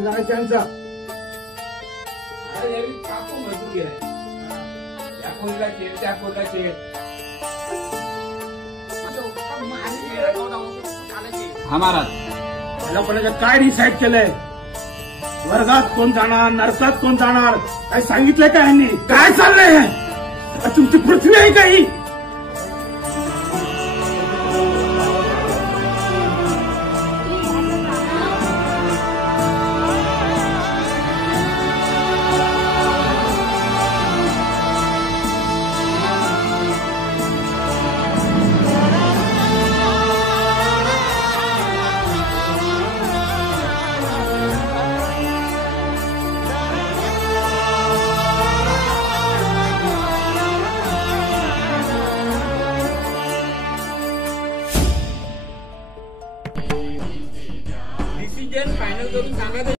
काय जायचं यांचा टाकून भरपूर गेलाय त्या कोणीला शेत त्या कोणला शेत हा महाराज कोणाच्या काय डिसाईड केलंय वर्गात कोण जाणार नरकात कोण जाणार काय सांगितलंय का यांनी काय चाललंय तुमची पृथ्वी आहे काही